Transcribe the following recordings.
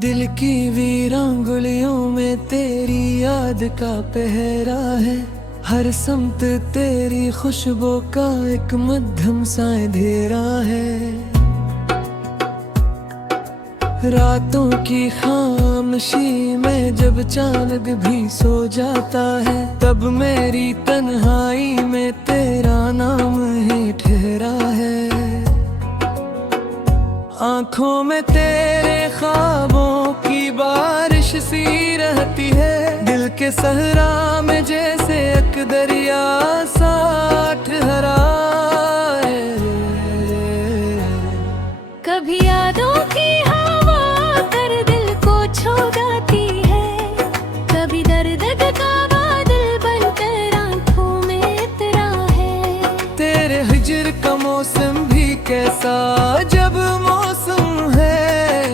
दिल की वीरांगुलियों में तेरी याद का पहरा है। हर समत तेरी खुशबू का एक मध्यम सा अंधेरा है। रातों की खामोशी में जब चांद भी सो जाता है, तब मेरी तन्हाई में तेरा नाम ही ठहरा है। आँखों में तेरे ख्वाबों की बारिश सी रहती है। दिल के सहरा में जैसे एक दरिया सा ठहरा है। कभी यादों की हवा कर दिल को छू जाती है, कभी दर्द का बादल बनकर आँखों में उतरा है। तेरे हिजर का मौसम भी कैसा जब मौसम है।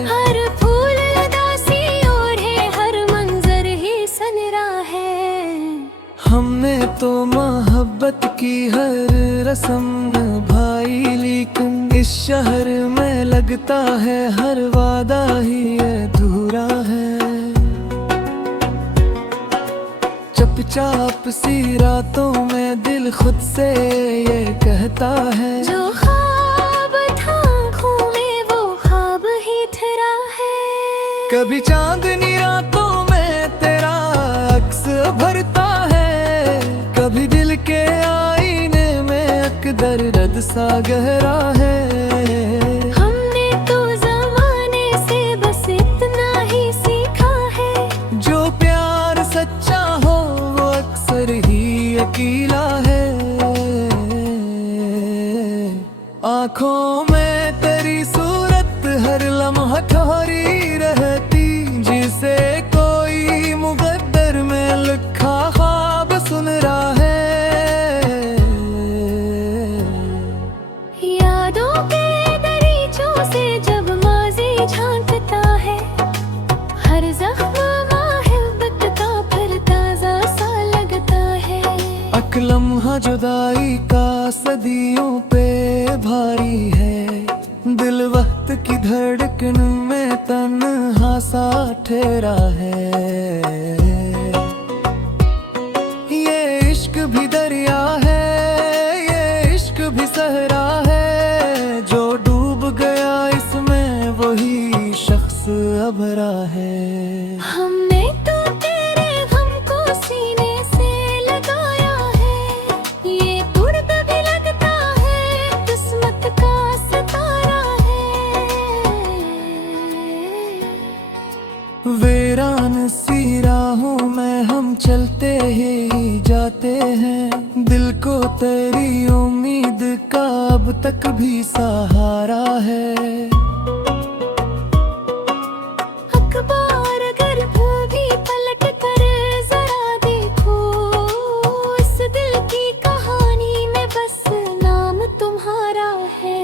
हर फूल उदासी ओढ़े, हर मंजर ही सनरा है। हमने तो मोहब्बत की हर रस्म निभाई, लेकिन इस शहर में लगता है हर वादा ही अधूरा है। चुपचाप सी रातों में दिल खुद से ये कहता है, जो ख्वाब था आँखों में वो ख्वाब ही ठहरा है। कभी चांदनी रातों में तेरा अक्स भरता है, कभी दिल के आईने में एक दर्द सा गहरा है। हमने तो ज़माने से बस इतना ही सीखा है, जो प्यार सच्चा हो वो अक्सर ही अकेला है। आँखों में तेरी सूरत हर लम्हा ठहरी रहती, जिसे कोई मुकद्दर में लिखा ख्वाब सुन रहा है। यादों के दरीचों से जब माज़ी झांकता है, हर ज़ख्म मोहब्बत का फिर ताज़ा सा लगता है। एक लम्हा जुदाई का सदियों पे भारी है, दिल वक्त की धड़कन में तन्हा सा ठहरा है। ये इश्क भी दरिया है, ये इश्क भी सहरा है, जो डूब गया इसमें वही शख्स अभरा है। हमने तो तेरे गम को सीने से लगाया है, ये तुर्द भी लगता है किस्मत का सितारा है। वीरान सी राहों में हम चलते ही जाते हैं, दिल को तेरी उम्मीद का अब तक भी सहारा है। अखबार अगर भी पलट कर जरा देखो, इस दिल की कहानी में बस नाम तुम्हारा है।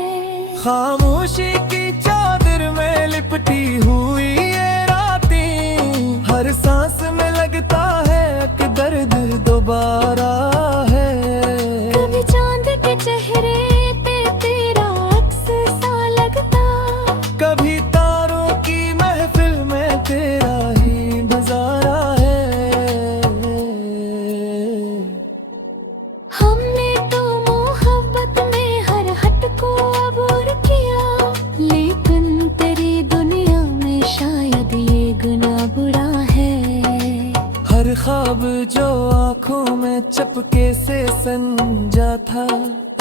खामोशी की चादर में लिपटी हुई ये रातें, हर सांस में लगता है कि दर्द दोबारा है। कभी चांद के चेहरे पे तेरा अक्स सा लगता, कभी तारों की महफिल में तेरा ही नजारा है। हमने तो मोहब्बत में हर हट को अबूर किया, लेकिन तेरी दुनिया में शायद ये गुनाह बुरा है। हर ख्वाब जो आँखों में चपके से संजा था,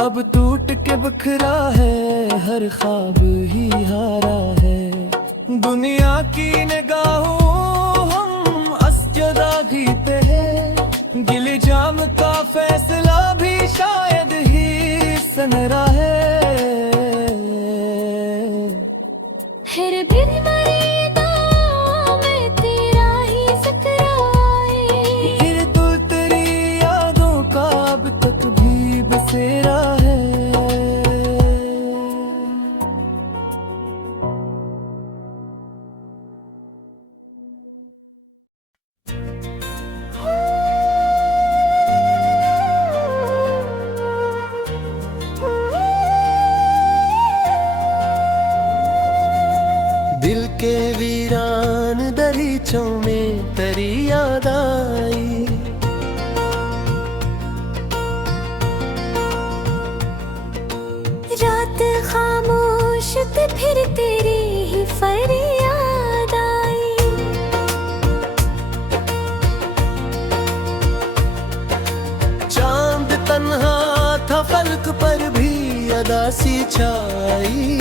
अब टूट के बिखरा है, हर ख्वाब ही हारा है। दुनिया की निगाहों हम असजदा भीते हैं, गिली जाम का फैसला भी शायद ही सनरा है। फिर मरीदा में तेरा ही जिक्र आए, फिर दिल तेरी यादों का अब तक भी बसेरा है। बगीचों में तेरी याद आई। रात खामोश थी फिर तेरी ही फरियाद आई। चांद तन्हा था फलक पर भी अदा सी छाई।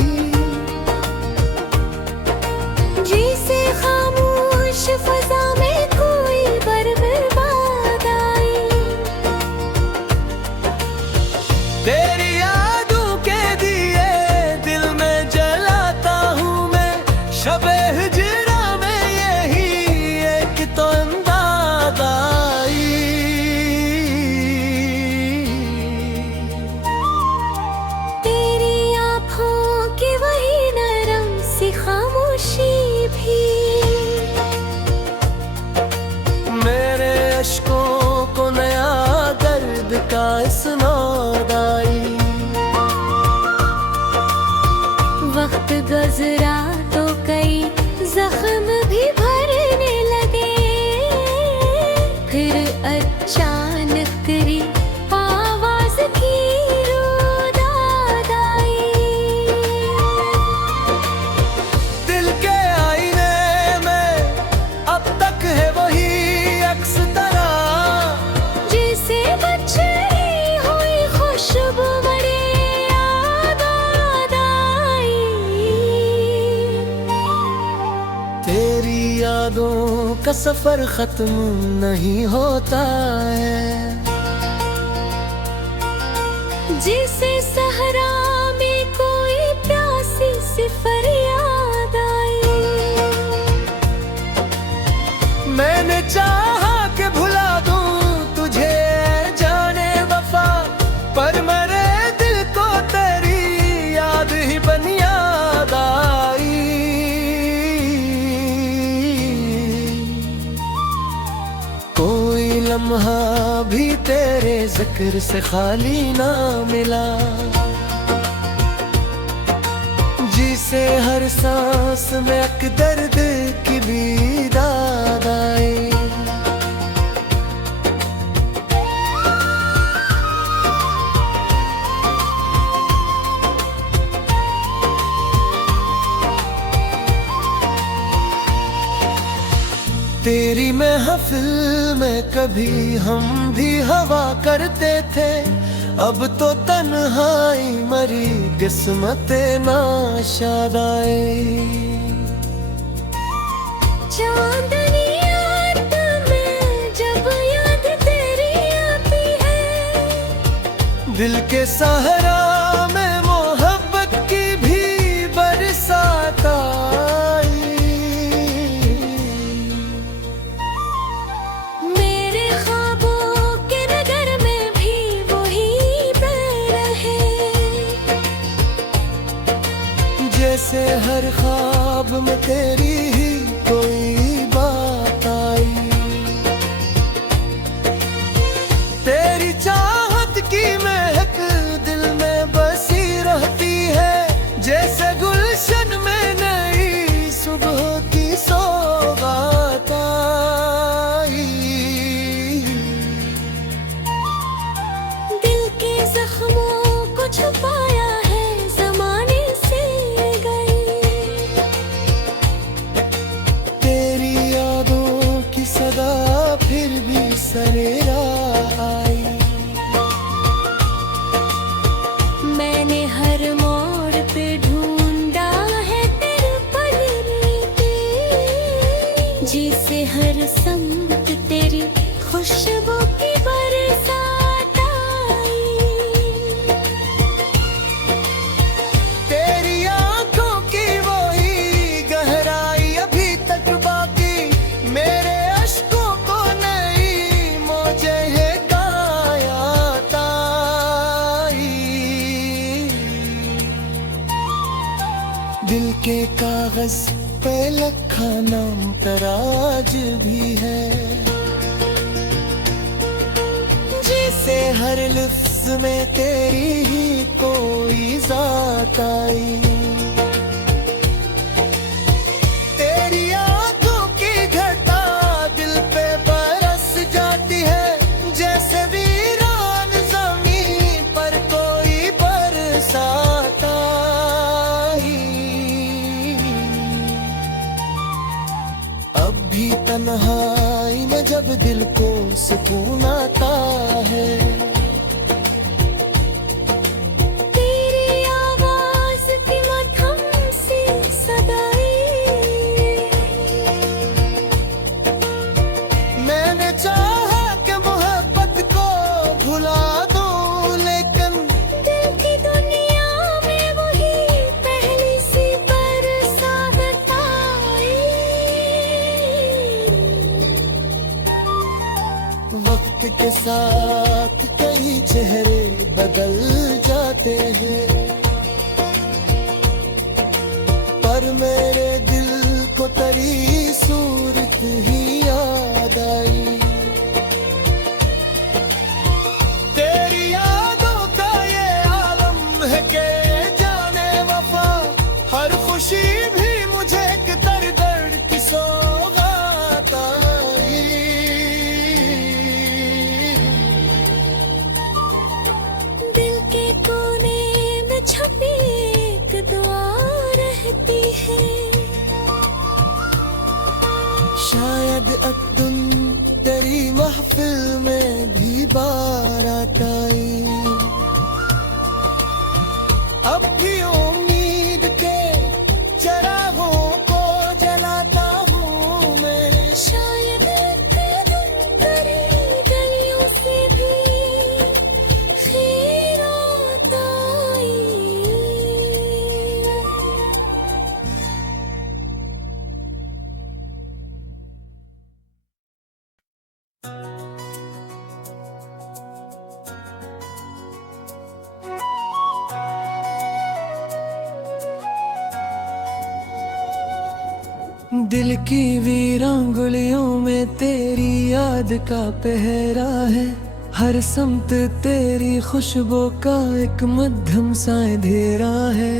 जिसे खामोश फजा में कोई बर्बाद आई। तेरी यादों के दिए दिल में जलाता हूँ मैं, शबे हिजरा में यही एक तो अंदाज आई। तेरी आँखों की वही नरम सी खामोशी भी मेरे अश्कों को नया दर्द का इसनाद आई। वक्त गुजरा तो कई जख्म भी भरने लगे। फिर अचानक तेरी आवाज की रुदाद आई। दिल के आईने में अब तक है वही अक्स तरह, जिसे बचई हुई खुशबू बड़ी याद आई। तेरी यादों का सफर खत्म नहीं होता है। जिसे सहरा में कोई प्यासी सी फरियाद आई। मैंने चाहा कि भुला दूं तुझे जाने वफा, पर मेरे दिल को तेरी याद ही बन याद आई। कोई लम्हा भी तेरे जिक्र से खाली ना मिला, जिसे हर सांस में एक दर्द की भी दाद आई। तेरी महफिल में कभी हम भी हवा करते थे, अब तो तन्हाई मरी किस्मते नाशाद आए। चांदनी रात में जब याद तेरी आती है। दिल के सहारा में मोहब्बत की भी बरसात आई। मेरे ख्वाबों के नगर में भी वही बैर है। जैसे हर ख्वाब में तेरी ही कोई बात आई। तेरी चाहत की महक दिल में बसी रहती है, जैसे गुलशन में नई सुबह की सौगात आई। दिल के जख्मों को छुपाया है जमाने से गई। तेरी यादों की सदा फिर भी सरेरा आई। मैंने हर मोड़ पे ढूंढा है तेरे पलने, जिसे हर संग तेरी खुशबू की बरसात आई। तेरी आंखों की वही गहराई अभी तक बाकी, मेरे अश्कों को नई मौजे है गायत आई। दिल के कागज पे लिखा नाम तराज भी है, जिसे हर लफ्ज में तेरी ही कोई जात आई। तेरी आंखों की घट दिल को सुकून आता है। तेरी आवाज की मधुर सी सदाई, मैंने चाहा कि मोहब्बत को भुला दूं, लेकिन दिल की दुनिया में वही पहली सी बरसात आई। वक्त के साथ कई चेहरे बदल जाते हैं, पर मेरे दिल को तेरी सूरत ही याद आई। तेरी यादों का ये आलम है के जाने वफा, हर खुशी भी मुझे एक दर्द की सौगात आई। दिल के कोने में छुपी एक दुआ रहती है, शायद अब तुम तेरी महफिल में भी बारात आई। अब भी उम्मीद के चरागों को जलाता हूँ मैं, शायद कदम तेरी गलियों से भी खैरात आई। दिल की वीरांगुलियों में तेरी याद का पहरा है, हर समत तेरी खुशबू का एक मध्यम सा अंधेरा है।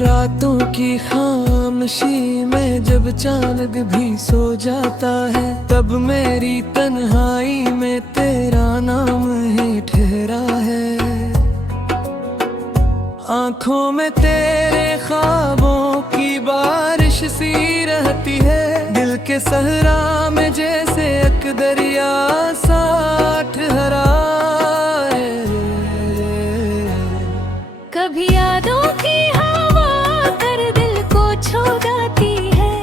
रातों की खामोशी में जब चांद भी सो जाता है, तब मेरी तन्हाई में तेरा नाम ही ठहरा है। आंखों में तेरे ख्वाबों की बारिश सी रहती है, दिल के सहरा में जैसे एक दरिया सा ठहरा है। कभी यादों की हवा कर दिल को छू जाती है,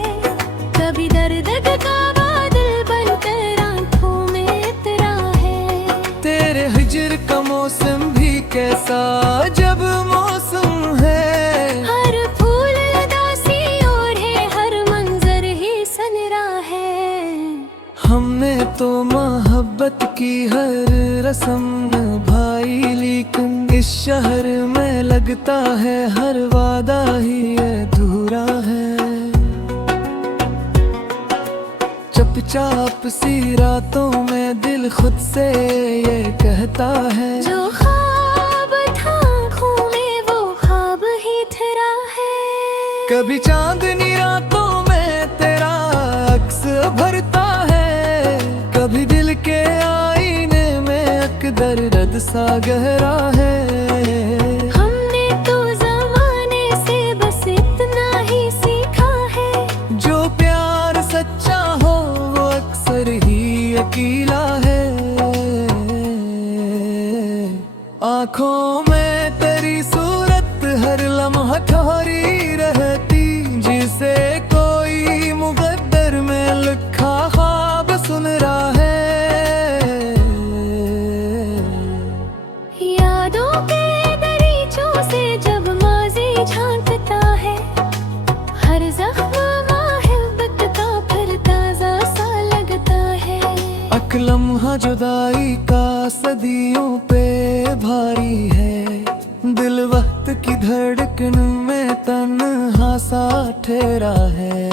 कभी दर्द का बादल बनकर आंखों में उतरा है। तेरे हिजर का मौसम भी कैसा जब मौसम है, हर फूल उदासी ओढ़े हर मंजर ही सनरा है। हमने तो मोहब्बत की हर रस्म निभाई, लेकिन इस शहर में लगता है हर वादा ही अधूरा है। चुपचाप सी रातों में दिल खुद से ये कहता है, जो ख्वाब था आँखों में वो ख्वाब ही ठहरा है। कभी चांदनी रातों में तेरा अक्स भरता है, कभी दिल के आईने में एक दर्द सा गहरा है। हमने तो ज़माने से बस इतना ही सीखा है, जो प्यार सच्चा हो वो अक्सर ही अकेला है। आँखों में तेरी सूरत हर लम्हा ठहरी रहती, जिसे कोई मुकद्दर में लिखा ख्वाब सुन रहा है। यादों के दरीचों से जब माज़ी झांकता है, हर ज़ख्म मोहब्बत का फिर ताज़ा सा लगता है। एक लम्हा जुदाई का सदियों पे भारी है, दिल वक्त की धड़कन में तन्हा सा ठहरा है।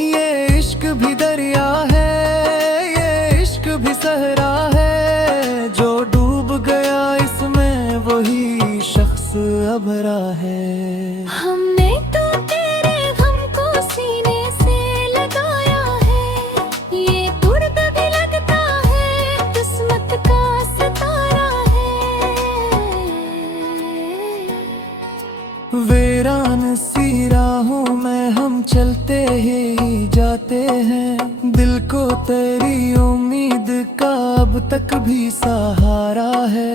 ये इश्क भी दरिया है, ये इश्क भी सहरा है, जो डूब गया इसमें वही शख्स अभरा है। हमने तो तेरे गम को सीने से लगाया है, ये तुर्क भी लगता है किस्मत का सितारा है। वीरान सी राहों में हम चलते ही जाते हैं, दिल को तेरी उम्मीद का अब तक भी सहारा है।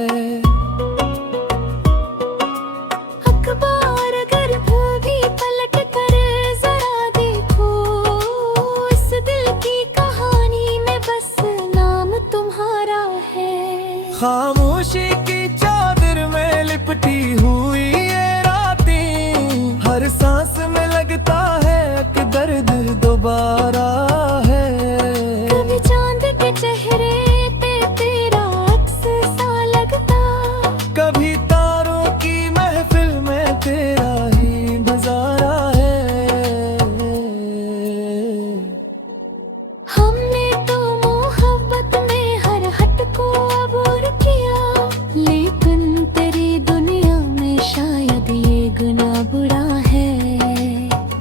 अखबार अगर भी पलट कर जरा देखो, इस दिल की कहानी में बस नाम तुम्हारा है। खामोशी की चादर में लिपटी हुई ये रातें, हर सांस में लगता है कि दर्द दोबारा है। कभी चांद के चेहरे पे तेरा अक्स सा लगता, कभी तारों की महफिल में तेरा ही नजारा है। हमने तो मोहब्बत में हर हट को अबूर किया, लेकिन तेरी दुनिया में शायद ये गुनाह बुरा है।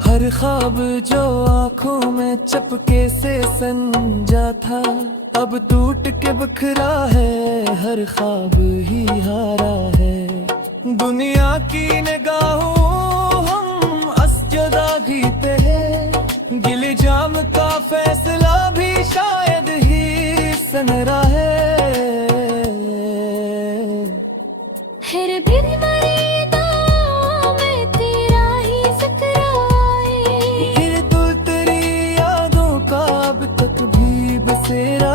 हर ख्वाब जो आंखों में चपके से संजा था, अब टूट के बिखरा है, हर ख्वाब ही हारा है। दुनिया की निगाहों हम असजदा घीते हैं, गिले जाम का फैसला भी शायद ही सनरा है। फिर भी मेरी दुआओं में तेरा ही जिक्र आए, ये दिल तेरी यादों का अब तक भी बसेरा